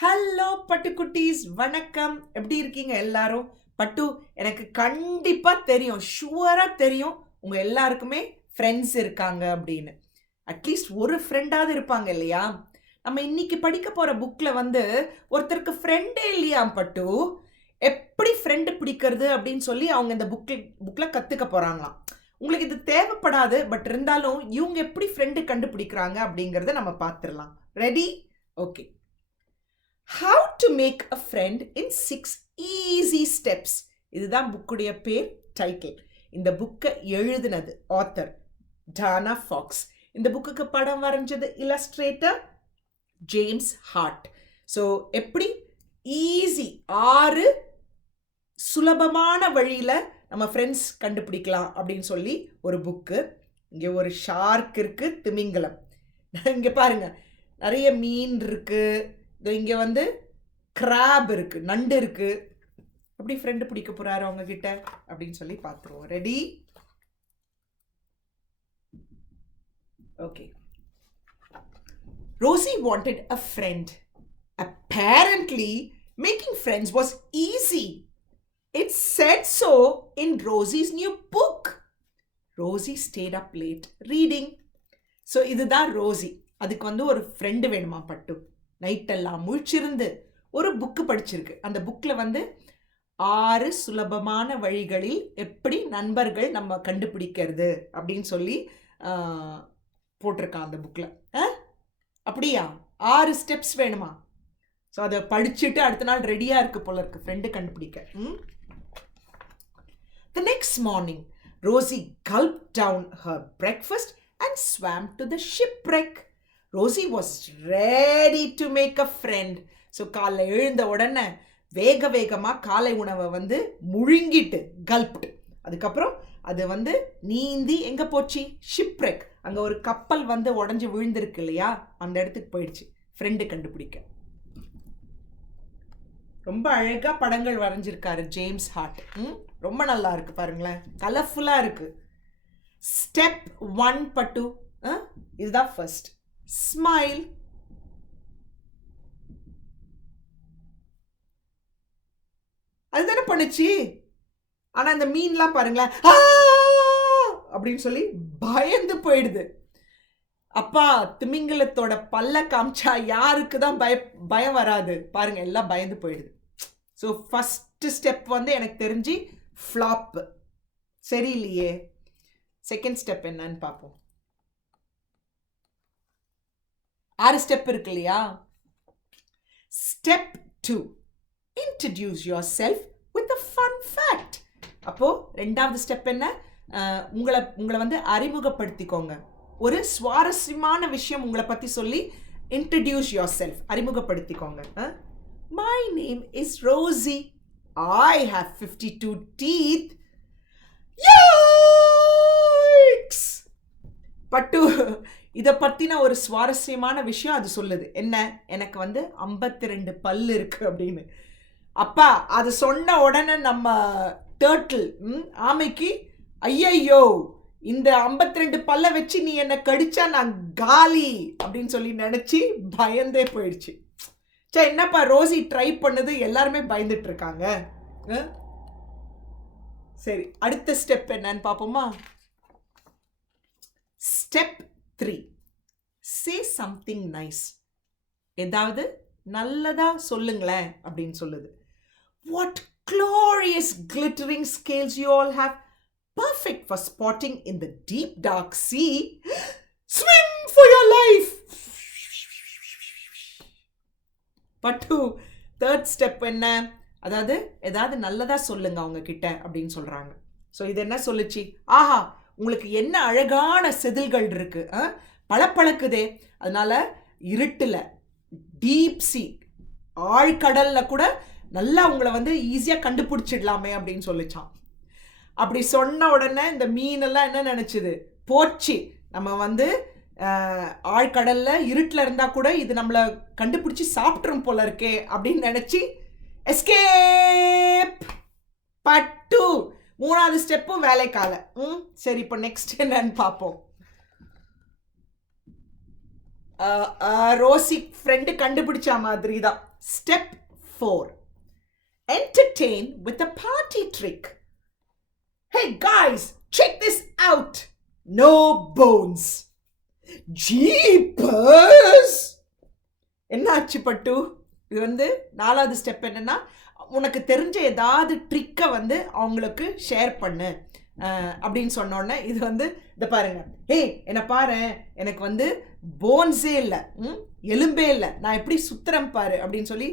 Hello பட்டு குட்டீஸ், வணக்கம். எப்படி இருக்கீங்க எல்லாரும்? பட்டு, எனக்கு கண்டிப்பா தெரியும், ஷுவரா தெரியும் உங்க எல்லாருக்குமே ஃப்ரெண்ட்ஸ் இருக்காங்க அப்படின்னு. அட்லீஸ்ட் ஒரு ஃப்ரெண்டாவது இருப்பாங்க இல்லையா? நம்ம இன்னைக்கு படிக்க போற புக்ல வந்து ஒருத்தருக்கு ஃப்ரெண்டே இல்லையா பட்டு. எப்படி ஃப்ரெண்டு பிடிக்கிறது அப்படின்னு சொல்லி அவங்க இந்த புக்ல கத்துக்க போறாங்களாம். உங்களுக்கு இது தேவைப்படாது, பட் இருந்தாலும் இவங்க எப்படி ஃப்ரெண்டு கண்டுபிடிக்கிறாங்க அப்படிங்கறத நம்ம பார்த்துடலாம். Ready? Okay. How to make a friend in 6 easy steps. இதுதான் புக்குடைய பேர், டைட்டில். இந்த புக்கை எழுதினது ஆத்தர் டானா ஃபாக்ஸ். இந்த புக்குக்கு படம் வரைஞ்சது இல்லஸ்ட்ரேட்டர் ஜேம்ஸ் ஹார்ட். ஸோ எப்படி ஈஸி 6 சுலபமான வழியில் நம்ம ஃப்ரெண்ட்ஸ் கண்டுபிடிக்கலாம் அப்படின்னு சொல்லி ஒரு புக்கு. இங்கே ஒரு ஷார்க் இருக்கு, திமிங்கலம். இங்கே பாருங்க, நிறைய மீன் இருக்கு. இங்க வந்து கிராப் இருக்கு, நண்டு இருக்கு. அப்படி ஃப்ரெண்டு பிடிக்க போறாரு அவங்க கிட்ட அப்படின்னு சொல்லி பார்த்துருவோம். Ready? Okay. Rosie wanted a friend. Apparently, making friends was easy. It said so in Rosie's new book. Rosie stayed up late reading. So இதுதான் ரோசி. அதுக்கு வந்து ஒரு ஃப்ரெண்டு வேணுமா பட்டு. நைட்டெல்லாம் முழிச்சிருந்து ஒரு புக்கு படிச்சிருக்கு. அந்த புக்கில் வந்து 6 சுலபமான வழிகளில் எப்படி நண்பர்கள் நம்ம கண்டுபிடிக்கிறது அப்படின்னு சொல்லி போட்டிருக்கான் அந்த புக்கில். அப்படியா? 6 ஸ்டெப்ஸ் வேணுமா? ஸோ அதை படிச்சுட்டு அடுத்த நாள் ரெடியாக இருக்கு போல இருக்கு ஃப்ரெண்டு கண்டுபிடிக்க. The next morning, Rosie gulped down her breakfast and swam to the shipwreck. Rosie was ready to make a friend. So காலைல எழுந்த உடனே வேகமாக காலை உணவை வந்து முழுங்கிட்டு கல்ப்டு. அதுக்கப்புறம் அது வந்து நீந்தி எங்கே போச்சு? ஷிப்ரெக். அங்கே ஒரு கப்பல் வந்து உடஞ்சி விழுந்திருக்கு இல்லையா, அந்த இடத்துக்கு போயிடுச்சு ஃப்ரெண்டு கண்டுபிடிக்க. ரொம்ப அழகாக படங்கள் வரைஞ்சிருக்காரு ஜேம்ஸ் ஹார்ட். ரொம்ப நல்லா இருக்கு பாருங்களேன், கலர்ஃபுல்லாக இருக்கு. ஸ்டெப் 1 பட்டு, இதுதான் ஃபர்ஸ்ட். ஸ்மைல். அதுதானே பண்ணுச்சு. ஆனா இந்த மீன்லாம் பாருங்களேன், அப்படின்னு சொல்லி பயந்து போயிடுது. அப்பா திமிங்கலத்தோட பல்ல காமிச்சா யாருக்கு தான் பயம் வராது பாருங்க, எல்லாம் பயந்து போயிடுது. ஸோ ஃபர்ஸ்ட் ஸ்டெப் வந்து எனக்கு தெரிஞ்சு ஃப்ளாப், சரியில்லையே. செகண்ட் ஸ்டெப் என்னன்னு பார்ப்போம். 6 ஸ்டெப் இருக்கு இல்லையா? Step 2, introduce your self with a fun fact. அப்போ ரெண்டாவது ஸ்டெப் என்ன? உங்களை வந்து அறிமுகப்படுத்திக்கோங்க. ஒரு சுவாரஸ்யமான விஷயம் உங்களை பத்தி சொல்லி இன்ட்ரடியூஸ் யுவர் செல்ஃப், அறிமுகப்படுத்திக்கோங்க. My name is Rosie. I have 52 teeth. பட்டு இதை பற்றின ஒரு சுவாரஸ்யமான விஷயம் அது சொல்லுது. என்ன? எனக்கு வந்து 52 பல்லு இருக்கு அப்படின்னு. அப்பா அது சொன்ன உடனே நம்ம டர்ட்டில் ஆமைக்கு ஐயையோ இந்த 52 பல்ல வச்சு நீ என்னை கடிச்சா நான் காலி அப்படின்னு சொல்லி நினைச்சு பயந்தே போயிடுச்சு. சரி, என்னப்பா ரோசி ட்ரை பண்ணது, எல்லாருமே பயந்துட்டு இருக்காங்க. சரி, அடுத்த ஸ்டெப் என்னன்னு பார்ப்போமா? Step 3, say something nice. ஏதாவது நல்லதா சொல்லுங்களேன் அப்படின்னு சொல்லுது. What glorious glittering scales you all have, perfect for spotting in the deep dark sea. Swim for your life. பட்டு தேர்ட் ஸ்டெப் என்ன? அதாவது ஏதாவது நல்லதா சொல்லுங்க அவங்க கிட்ட அப்படின்னு சொல்றாங்க. ஸோ இது என்ன சொல்லுச்சு? ஆஹா, உங்களுக்கு என்ன அழகான செதில்கள் இருக்கு, பளபளக்குதே. அதனால இருட்டுல, டீப் சி, ஆழ்கடல்ல கூட நல்லா உங்களை வந்து ஈஸியாக கண்டுபிடிச்சிடலாமே அப்படின்னு சொல்லிச்சான். அப்படி சொன்ன உடனே இந்த மீனெல்லாம் என்ன நினைச்சுது? போச்சு, நம்ம வந்து ஆழ்கடல்ல இருட்டில் இருந்தா கூட இது நம்மளை கண்டுபிடிச்சி சாப்பிட்ரும் போல இருக்கே அப்படின்னு நினைச்சு எஸ்கேப். பட்டு மூணாவது ஸ்டெப்பும் வேலைக்கால. சரி, இப்போ நெக்ஸ்ட் என்னன்னு பார்ப்போம். ரோசி ஃப்ரெண்டு கண்டுபிடிச்ச மாதிரி தான். Step 4, entertain with a party trick. Hey guys, check this out. No bones. Jeepers. என்னாச்சு பட்டு? இது வந்து 4வது ஸ்டெப் என்னன்னா, உனக்கு தெரிஞ்ச ஏதாவது ட்ரிக்கை வந்து அவங்களுக்கு ஷேர் பண்ணு அப்படின்னு சொன்னோடனே இது வந்து இதை பாருங்க, ஹே என்னை பாரு, எனக்கு வந்து போன்ஸே இல்லை, எலும்பே இல்லை, நான் எப்படி சுத்துறேன் பாரு அப்படின்னு சொல்லி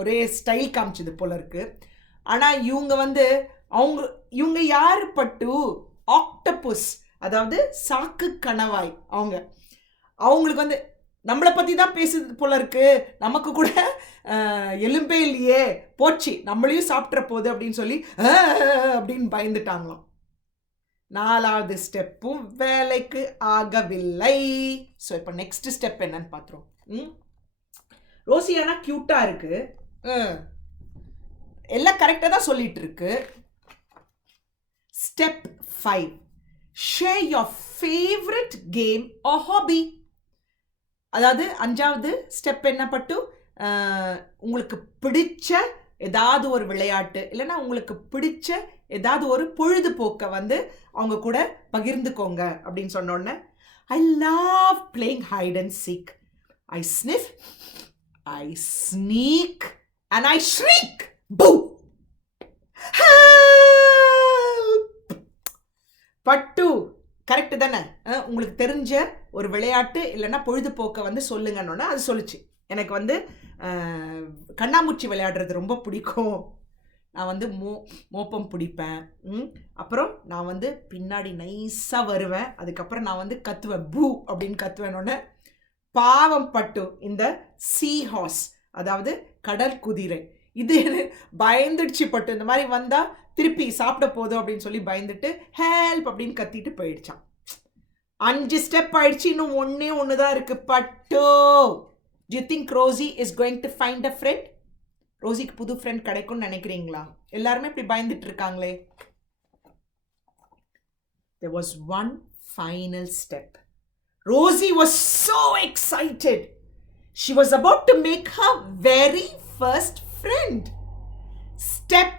ஒரே ஸ்டைல் காமிச்சது போல இருக்கு. ஆனால் இவங்க வந்து இவங்க யார் பட்டு? ஆக்டோபஸ், அதாவது சாக்கு கணவாய். அவங்களுக்கு வந்து நம்மளை பற்றி தான் பேசுது போல இருக்கு, நமக்கு கூட எலும்பே இல்லையே, போச்சு நம்மளையும் சாப்பிட்ற போகுது அப்படின்னு சொல்லி அப்படின்னு பயந்துட்டாங்களாம். 4வது ஸ்டெப்பும் வேலைக்கு ஆகவில்லை. ஸோ இப்போ நெக்ஸ்ட் ஸ்டெப் என்னன்னு பார்த்துருவோம். ரோசியானா க்யூட்டாக இருக்கு, எல்லாம் கரெக்டாக தான் சொல்லிட்டு இருக்கு. Step 5, share your favourite game or hobby. அதாவது 5வது ஸ்டெப் என்ன பட்டு? உங்களுக்கு பிடிச்ச ஏதாவது ஒரு விளையாட்டு இல்லைன்னா உங்களுக்கு பிடிச்ச ஏதாவது ஒரு பொழுதுபோக்கை வந்து அவங்க கூட பகிர்ந்துக்கோங்க அப்படின்னு சொன்னோடனே, I love playing hide and seek. I sniff, I sneak and I shriek. Boo! But correct தானே? உங்களுக்கு தெரிஞ்ச ஒரு விளையாட்டு இல்லைன்னா பொழுதுபோக்கை வந்து சொல்லுங்கன்னொன்னா அது சொல்லிச்சு. எனக்கு வந்து கண்ணாமூச்சி விளையாடுறது ரொம்ப பிடிக்கும், நான் வந்து மோப்பம் பிடிப்பேன், அப்புறம் நான் வந்து பின்னாடி நைஸாக வருவேன், அதுக்கப்புறம் நான் வந்து கத்துவேன், பூ அப்படின்னு கத்துவேன்னொன்னே, பாவம் பட்டு இந்த சீ ஹார்ஸ், அதாவது கடல் குதிரை, இது பயந்துடுச்சு பட்டு. இந்த மாதிரி வந்தால் திருப்பி சாப்பிட போதும் அப்படின்னு சொல்லி பயந்துட்டு ஹெல்ப் அப்படின்னு கத்திட்டு போயிடுச்சான். 5 ஸ்டெப் ஆயிடுச்சு, இன்னும் ஒன்று தான் இருக்கு பட்டு. Do you think Rosie is going to find a friend? ரோசிக்கு புது ஃப்ரெண்ட் கிடைக்கும்னு நினைக்கிறீங்களா? எல்லாருமே இப்படி பயந்துட்டு இருக்காங்களே. There was one final step. Rosie was so excited. She was about to make her very first friend. Step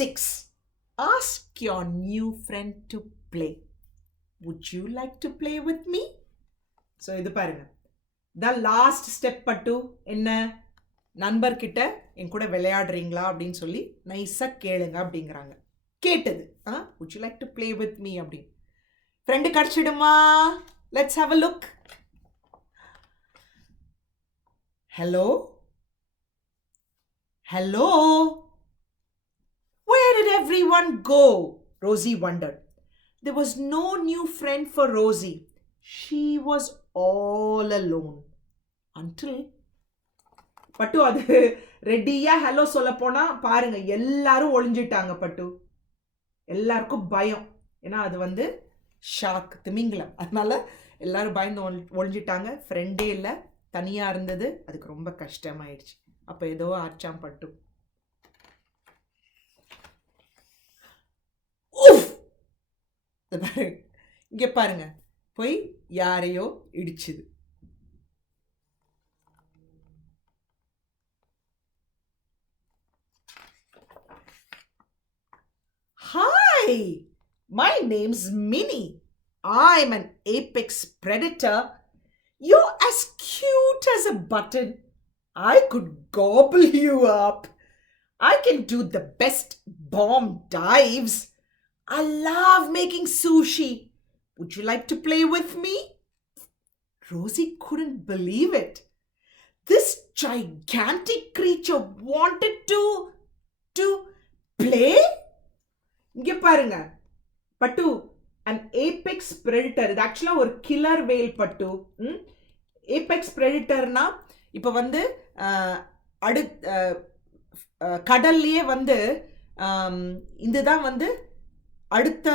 6. Ask your new friend to play. Would you like to play with me? So இது பாருங்க, the last step பட்டு என்ன? நண்பர்கிட்ட என் கூட விளையாடுறீங்களா அப்படின்னு சொல்லி நைஸாக கேளுங்க அப்படிங்கிறாங்க. கேட்டது, would you like to play with me அப்படின்னு. Friend கிடச்சிடுமா? Let's have a look. Hello? Hello? Where did everyone go? Rosie wondered. There was no new friend for Rosie. She was all alone. Until பட்டு அது ரெடியாக hello சொல்ல போனால் பாருங்க, எல்லாரும் ஒளிஞ்சிட்டாங்க பட்டு. எல்லாருக்கும் பயம், ஏன்னா அது வந்து ஷாக், திமிங்கலம், அதனால எல்லாரும் பயந்து ஒளிஞ்சிட்டாங்க. ஃப்ரெண்டே இல்லை, தனியாக இருந்தது, அதுக்கு ரொம்ப கஷ்டமாயிடுச்சு. அப்போ ஏதோ ஆச்சாம் பட்டு. இங்கே பாருங்க, போய் யாரையோ இடிச்சுது. Hi, my name's Minnie. I'm an apex predator. You're as cute as a button. I could gobble you up. I can do the best bomb dives. I love making sushi. Would you like to play with me? Rosie couldn't believe it. This gigantic creature wanted to play? இங்கே பாருங்க பட்டு, an apex predator, இது ஆக்சுவலாக ஒரு killer வேல் பட்டு. Apex predatorனா இப்போ வந்து கடல்லையே வந்து இதுதான் வந்து அடுத்த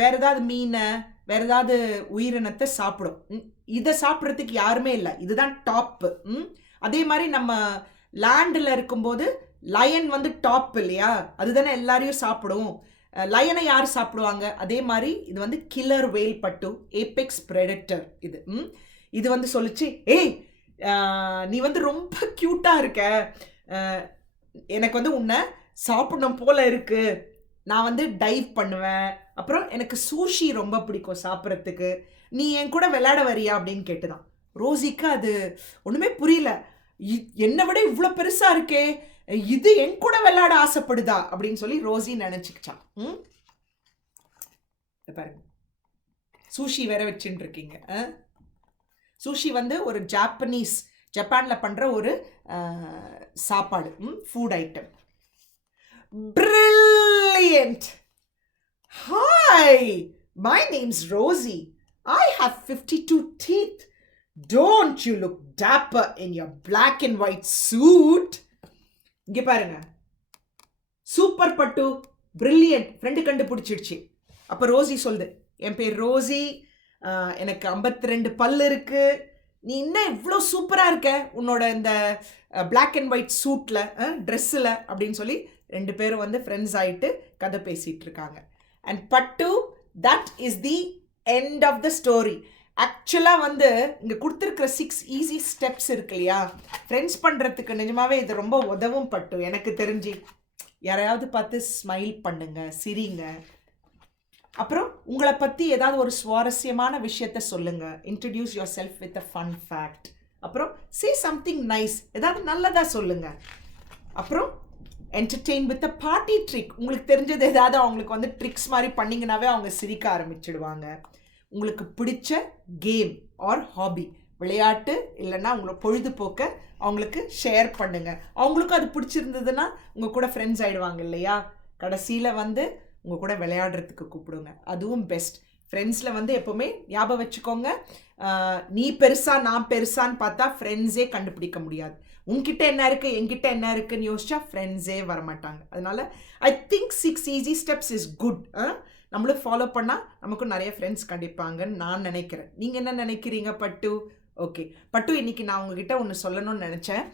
வேற ஏதாவது மீனை வேற ஏதாவது உயிரினத்தை சாப்பிடும். இதை சாப்பிட்றதுக்கு யாருமே இல்லை, இதுதான் டாப்பு. அதே மாதிரி நம்ம லேண்டில் இருக்கும்போது லயன் வந்து டாப் இல்லையா, அதுதானே எல்லாரையும் சாப்பிடும். லயனை யார் சாப்பிடுவாங்க? அதே மாதிரி இது வந்து கில்லர் வேல் பட்டு, ஏபெக்ஸ் predator. இது இது வந்து சொல்லிச்சு, ஏய் நீ வந்து ரொம்ப க்யூட்டாக இருக்க, எனக்கு வந்து உன்னை சாப்பிடணும் போல இருக்கு, நான் வந்து டைவ் பண்ணுவேன், அப்புறம் எனக்கு சூஷி ரொம்ப பிடிக்கும் சாப்பிட்றதுக்கு, நீ என் கூட விளையாட வரியா அப்படின்னு கேட்டுதான். ரோசிக்கு அது ஒன்றுமே புரியல. என்னை விட இவ்வளோ பெருசாக இருக்கே, இது என் கூட விளையாட ஆசைப்படுதா அப்படின்னு சொல்லி ரோசி நினச்சிக்கிச்சான். பாருங்க, சூஷி வேற வச்சுட்டு இருக்கீங்க. சூஷி வந்து ஒரு ஜப்பானில் பண்ணுற ஒரு சாப்பாடு, food item. Brilliant! Hi, my name's Rosie. I have 52 teeth. Don't you look dapper in your black and white suit? இங்க பாருங்க, சூப்பர் பட்டு, பிரில்லியன்ட், ஃப்ரெண்டு கண்டுபிடிச்சிடுச்சு. அப்போ ரோசி சொல்லுது, என் பேர் ரோசி, எனக்கு 52 பல்லு இருக்கு, நீ இன்னும் இவ்வளோ சூப்பராக இருக்க உன்னோட இந்த பிளாக் அண்ட் ஒயிட் சூட்டில், ட்ரெஸ்ஸில் அப்படின்னு சொல்லி 2 பேரும் வந்து ஃப்ரெண்ட்ஸ் ஆகிட்டு கதை பேசிகிட்டு இருக்காங்க. And but, that is the end of the story. ஆக்சுவலாக வந்து இங்கே கொடுத்துருக்குற 6 ஈஸி ஸ்டெப்ஸ் இருக்கு இல்லையா, ஃப்ரெண்ட்ஸ் பண்ணுறதுக்கு நிஜமாவே இது ரொம்ப உதவும் பட்டு. எனக்கு தெரிஞ்சு யாரையாவது பார்த்து ஸ்மைல் பண்ணுங்க, சிரிங்க, அப்புறம் உங்களை பற்றி ஏதாவது ஒரு சுவாரஸ்யமான விஷயத்த சொல்லுங்க, introduce your self with a fun fact, அப்புறம் சே சம்திங் நைஸ், ஏதாவது நல்லதாக சொல்லுங்க, அப்புறம் entertain with a party trick. உங்களுக்கு தெரிஞ்சது ஏதாவது அவங்களுக்கு வந்து ட்ரிக்ஸ் மாதிரி பண்ணிங்கனாவே அவங்க சிரிக்க ஆரம்பிச்சிடுவாங்க. உங்களுக்கு பிடிச்ச கேம் ஆர் ஹாபி, விளையாட்டு இல்லைன்னா உங்களை பொழுதுபோக்க அவங்களுக்கு ஷேர் பண்ணுங்க. அவங்களுக்கும் அது பிடிச்சிருந்ததுன்னா உங்கள் கூட ஃப்ரெண்ட்ஸ் ஆகிடுவாங்க இல்லையா. கடைசியில் வந்து உங்கள் கூட விளையாடுறதுக்கு கூப்பிடுங்க, அதுவும் பெஸ்ட். ஃப்ரெண்ட்ஸில் வந்து எப்போவுமே ஞாபகம் வச்சுக்கோங்க, நீ பெருசா நான் பெருசான்னு பார்த்தா ஃப்ரெண்ட்ஸே கண்டுபிடிக்க முடியாது. உன்கிட்ட என்ன இருக்குது என்கிட்ட என்ன இருக்குன்னு யோசிச்சா ஃப்ரெண்ட்ஸே வரமாட்டாங்க. அதனால I think 6 easy steps is good. நம்மளும் ஃபாலோ பண்ணால் நமக்கும் நிறைய ஃப்ரெண்ட்ஸ் கண்டிப்பாங்கன்னு நான் நினைக்கிறேன். நீங்கள் என்ன நினைக்கிறீங்க பட்டு? ஓகே பட்டு, இன்னைக்கு நான் உங்ககிட்ட ஒன்று சொல்லணும்னு நினச்சேன்.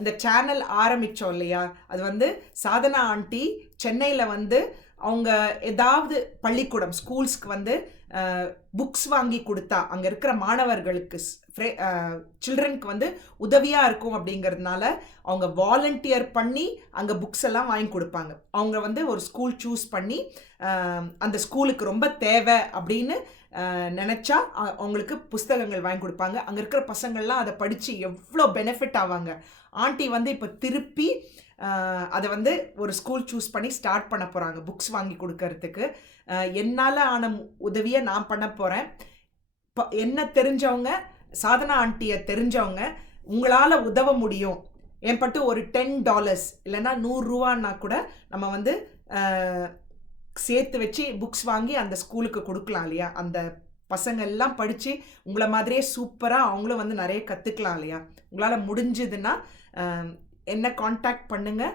இந்த சேனல் ஆரம்பித்தோம் இல்லையா, அது வந்து சாதனா ஆண்டி சென்னையில் வந்து அவங்க ஏதாவது பள்ளிக்கூடம் ஸ்கூல்ஸ்க்கு வந்து புக்ஸ் வாங்கி கொடுத்தா அங்கே இருக்கிற மாணவர்களுக்கு சில்ட்ரனுக்கு வந்து உதவியாக இருக்கும் அப்படிங்கிறதுனால அவங்க வாலண்டியர் பண்ணி அங்கே புக்ஸ் எல்லாம் வாங்கி கொடுப்பாங்க. அவங்க வந்து ஒரு ஸ்கூல் சூஸ் பண்ணி அந்த ஸ்கூலுக்கு ரொம்ப தேவை அப்படின்னு நினச்சா அவங்களுக்கு புஸ்தகங்கள் வாங்கி கொடுப்பாங்க. அங்கே இருக்கிற பசங்கள்லாம் அதை படித்து எவ்வளோ பெனிஃபிட் ஆவாங்க. ஆண்டி வந்து இப்போ திருப்பி அதை வந்து ஒரு ஸ்கூல் சூஸ் பண்ணி ஸ்டார்ட் பண்ண போகிறாங்க புக்ஸ் வாங்கி கொடுக்கறதுக்கு. என்னால் ஆன உதவியை நான் பண்ண போகிறேன். என்ன தெரிஞ்சவங்க, சாதனா ஆண்டியை தெரிஞ்சவங்க, உங்களால் உதவ முடியும், என் பட்டு ஒரு $10 இல்லைன்னா $100 கூட நம்ம வந்து சேர்த்து வச்சு புக்ஸ் வாங்கி அந்த ஸ்கூலுக்கு கொடுக்கலாம் இல்லையா. அந்த பசங்க எல்லாம் படித்து உங்களை மாதிரியே சூப்பராக அவங்களும் வந்து நிறைய கற்றுக்கலாம் இல்லையா. உங்களால் முடிஞ்சதுன்னா என்ன காண்டாக்ட் பண்ணுங்கள்,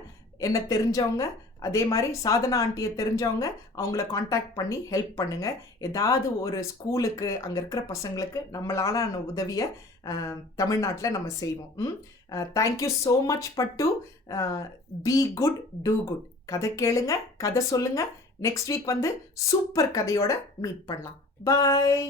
என்ன தெரிஞ்சவங்க, அதே மாதிரி சாதனா ஆண்டியை தெரிஞ்சவங்க அவங்கள காண்டாக்ட் பண்ணி ஹெல்ப் பண்ணுங்கள். ஏதாவது ஒரு ஸ்கூலுக்கு அங்கே இருக்கிற பசங்களுக்கு நம்மளான உதவியை தமிழ்நாட்டில் நம்ம செய்வோம். Thank you so much but. Be good, do good. கதை கேளுங்க, கதை சொல்லுங்கள். நெக்ஸ்ட் வீக் வந்து சூப்பர் கதையோட மீட் பண்ணலாம். பாய்.